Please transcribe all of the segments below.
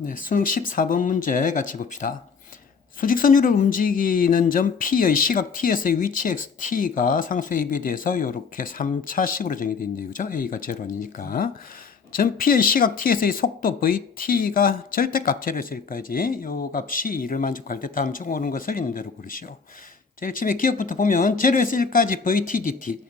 네, 수능 14번 문제 같이 봅시다. 수직선유를 움직이는 점 P의 시각 T에서의 위치 x T가 상수 AB에 대해서 이렇게 3차식으로 정의되어 있네요. 그죠? A가 제로니까. 점 P의 시각 T에서의 속도 VT가 절대값 제로에서 1까지 요 값이 2를 만족할 때 다음 중 오는 것을 있는 대로 고르시오. 제일 처음에 기억부터 보면 제로에서 1까지 VT dt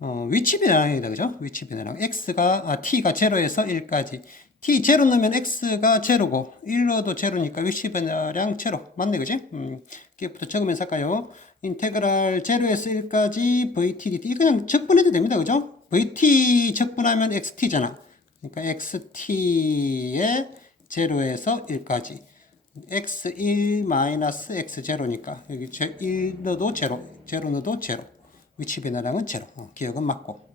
어, 위치 변화량이다. 그죠? 위치 변화량. x가, 아, t가 제로에서 1까지. T 제로 넣으면 x가 제로고, 1 넣어도 제로니까 위치 변화량 제로. 맞네. 그지? 음, 기억부터 적으면서 할까요? 인테그랄 제로에서 1까지 vt dt. 이 그냥 적분해도 됩니다. 그죠? vt 적분하면 xt잖아. 그러니까 xt의 제로에서 1까지. x1 마이너스 x0니까 여기 1 넣어도 제로, 제로 넣어도 제로. 위치 변화량은 제로. 어, 기억은 맞고.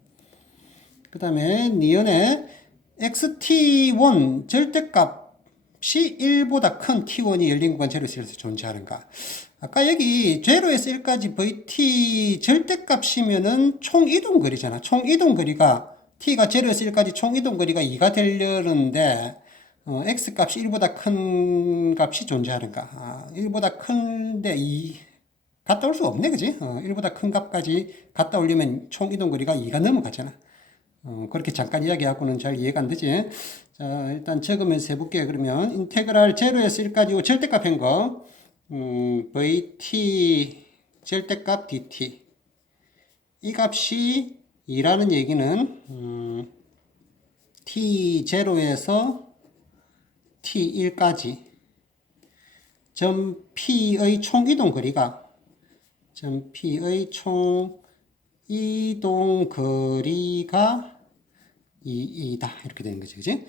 그 다음에 니은에 xt1 절대값이 1보다 큰 t1이 열린 구간 제로에서 존재하는가. 아까 여기 제로에서 1까지 vt 절대값이면은 총 이동 거리잖아. 총 이동 거리가 t가 제로에서 1까지 총 이동 거리가 2가 되려는데 어, x 값이 1보다 큰 값이 존재하는가. 아, 1보다 큰데 2 갔다 올 수 없네, 그지? 어, 1보다 큰 값까지 갔다 오려면 총 이동 거리가 2가 넘어가잖아. 어, 그렇게 잠깐 이야기하고는 잘 이해가 안 되지. 자, 일단 적으면서 해볼게요. 그러면 인테그랄 제로에서 1까지 절대값 한 거, 음, vt 절대값 dt 이 값이 2라는 얘기는 음, t 제로에서 t 1까지 점 p의 총 이동 거리가 점 P의 총 이동 거리가 2, 다 이렇게 되는 거죠. 그지?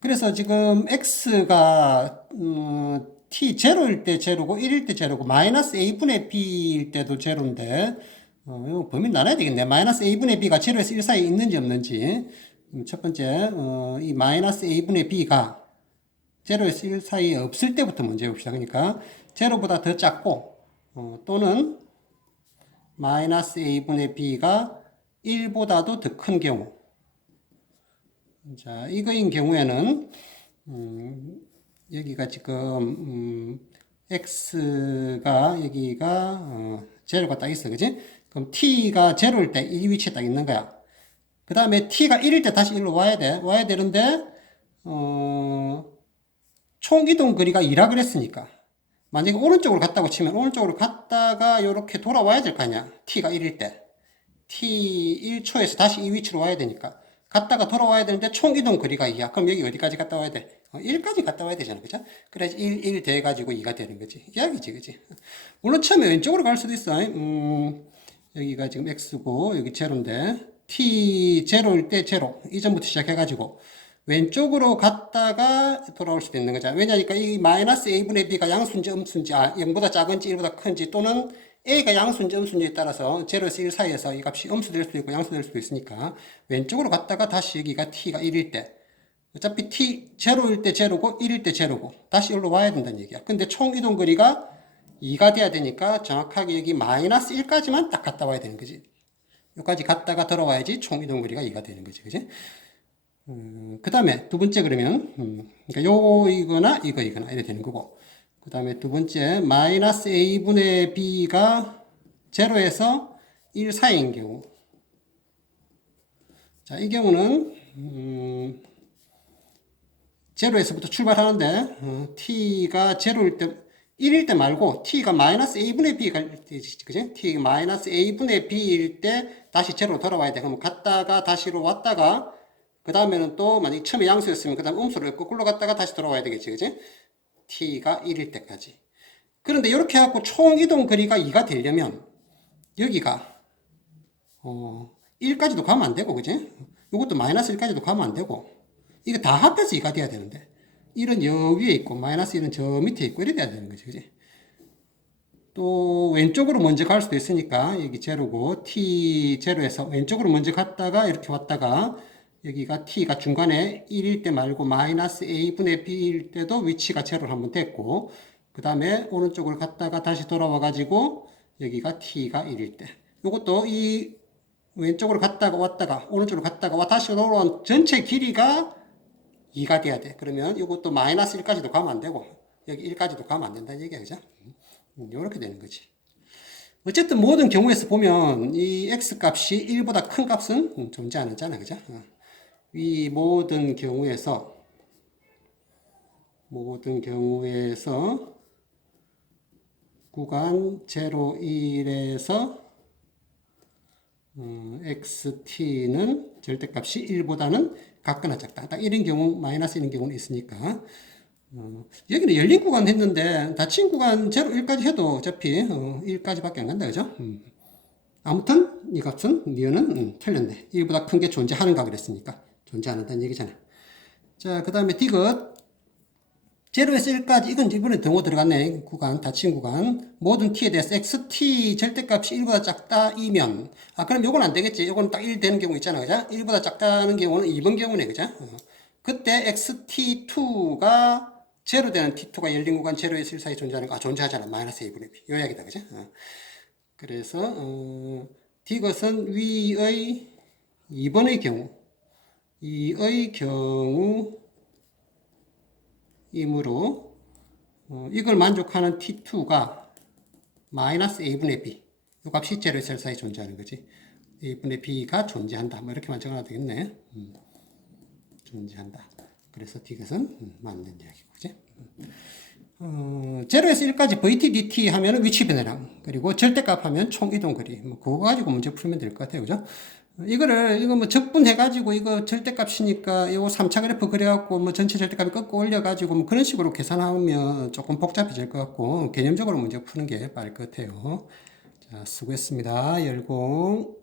그래서 지금 X가, 음, T 제로일 때 제로고 1일 때 제로고 마이너스 A분의 B일 때도 제로인데, 어, 범위 나눠야 되겠네. 마이너스 A분의 B가 제로에서 1 사이에 있는지 없는지. 음, 첫 번째, 어, 이 마이너스 A분의 B가 제로에서 1 사이에 없을 때부터 문제 봅시다. 그러니까 제로보다 더 작고, 어, 또는 마이너스 a분의 b가 1보다도 더 큰 경우. 자, 이거인 경우에는, 음, 여기가 지금, 음, x가, 여기가, 어, 제로가 딱 있어. 그지? 그럼 t가 제로일 때 이 위치에 딱 있는 거야. 그 다음에 t가 1일 때 다시 1로 와야 돼. 와야 되는데, 어, 총 이동 거리가 2라 그랬으니까. 만약에 오른쪽으로 갔다고 치면 오른쪽으로 갔다가 이렇게 돌아와야 될 거 아니야. t가 1일 때. t 1초에서 다시 이 위치로 와야 되니까. 갔다가 돌아와야 되는데 총 이동 거리가 2야. 그럼 여기 어디까지 갔다 와야 돼? 어, 1까지 갔다 와야 되잖아. 그죠? 그래서 1, 1 돼가지고 2가 되는 거지. 이야기지. 그지? 물론 처음에 왼쪽으로 갈 수도 있어. 음, 여기가 지금 x고, 여기 제로인데, t 제로일 때 제로. 이전부터 시작해가지고. 왼쪽으로 갔다가 돌아올 수도 있는 거죠. 왜냐니까 이 마이너스 a분의 b가 양수인지 음수인지, 아, 0보다 작은지 1보다 큰지 또는 a가 양수인지 음수인지에 따라서 제로에서 1 사이에서 이 값이 음수 될 수도 있고 양수 될 수도 있으니까 왼쪽으로 갔다가 다시 여기가 t가 1일 때 어차피 t 제로일 때 제로고 1일 때 제로고 다시 여기로 와야 된다는 얘기야. 근데 총 이동 거리가 2가 돼야 되니까 정확하게 여기 마이너스 1까지만 딱 갔다 와야 되는 거지. 여기까지 갔다가 돌아와야지 총 이동 거리가 2가 되는 거지. 그지? 음, 그 다음에 두 번째 그러면, 음, 그러니까 요, 이거나 이거, 이거나 이렇게 되는 거고. 그 다음에 두 번째, 마이너스 a분의 b가 제로에서 1 사이인 경우. 자, 이 경우는, 음, 제로에서부터 출발하는데, 어, t가 제로일 때, 1일 때 말고, t가 마이너스 a분의 b가, 그지? t 마이너스 a분의 b일 때 다시 제로로 돌아와야 돼. 그럼 갔다가 다시로 왔다가, 그 다음에는 또 만약에 처음에 양수였으면 그 다음 음수를 거꾸로 갔다가 다시 돌아와야 되겠지 그지? t가 1일 때까지. 그런데 이렇게 해갖고 총 이동 거리가 2가 되려면 여기가 어 1까지도 가면 안 되고 그지? 이것도 마이너스 1까지도 가면 안 되고 이거 다 합해서 2가 돼야 되는데 1은 여 위에 있고 마이너스 1은 저 밑에 있고 이래 돼야 되는 거지 그지? 또 왼쪽으로 먼저 갈 수도 있으니까 여기 제로고 t 제로에서 왼쪽으로 먼저 갔다가 이렇게 왔다가 여기가 t가 중간에 1일 때 말고 마이너스 a분의 b일 때도 위치가 제로를 한번 됐고 그 다음에 오른쪽으로 갔다가 다시 돌아와 가지고 여기가 t가 1일 때 이것도 이 왼쪽으로 갔다가 왔다가 오른쪽으로 갔다가 와 다시 돌아온 전체 길이가 2가 돼야 돼. 그러면 이것도 마이너스 1까지도 가면 안 되고 여기 1까지도 가면 안 된다는 얘기야. 그죠? 이렇게 되는 거지. 어쨌든 모든 경우에서 보면 이 x 값이 1보다 큰 값은 음, 존재 안 하잖아. 그죠? 어. 이 모든 경우에서 모든 경우에서 구간 0, 1에서 어, xt는 절대값이 1보다는 같거나 작다. 딱 이런 경우 마이너스 이런 경우는 있으니까 어, 여기는 열린 구간 했는데 닫힌 구간 0, 1까지 해도 어차피 어, 1까지밖에 안 간다. 그죠? 음. 아무튼 이 값은 니은은 음, 틀렸네. 1보다 큰 게 존재하는가 그랬으니까 존재 안 한다는 얘기잖아. 자, 그 다음에 디귿. 제로에서 1까지 이건 이번에 등호 들어갔네. 구간 닫힌 구간. 모든 t에 대해서 xt 절대값이 1보다 작다 이면. 아 그럼 요건 안 되겠지. 요건 딱 1 되는 경우 있잖아. 그죠? 1보다 작다는 경우는 2번 경우네. 그죠? 어. 그때 xt2가 제로 되는 t2가 열린 구간 제로에서 1 사이 존재하는 거 아, 존재하잖아. 마이너스 2분의 b 요 이야기다. 그죠? 어. 그래서 어, 디귿은 위의 2번의 경우 2의 경우 이므로 어, 이걸 만족하는 t2가 마이너스 a분의 b. 이 값이 제로 셀 사이에 존재하는 거지. A분의 b가 존재한다. 뭐 이렇게만 적어놔도 되겠네. 음, 존재한다. 그래서 디귿은 음, 맞는 이야기고 그지. 어, 제로에서 1까지 vt dt 하면은 위치 변화량 그리고 절대값 하면 총 이동 거리. 뭐 그거 가지고 문제 풀면 될 것 같아요. 그죠 이거를 이거 뭐 적분해 가지고 이거 절대값이니까 이거 3차 그래프 그려 갖고 뭐 전체 절대값이 꺾어 올려 가지고 뭐 그런 식으로 계산하면 조금 복잡해질 것 같고 개념적으로 문제 푸는 게 빠를 것 같아요. 자 수고했습니다. 열공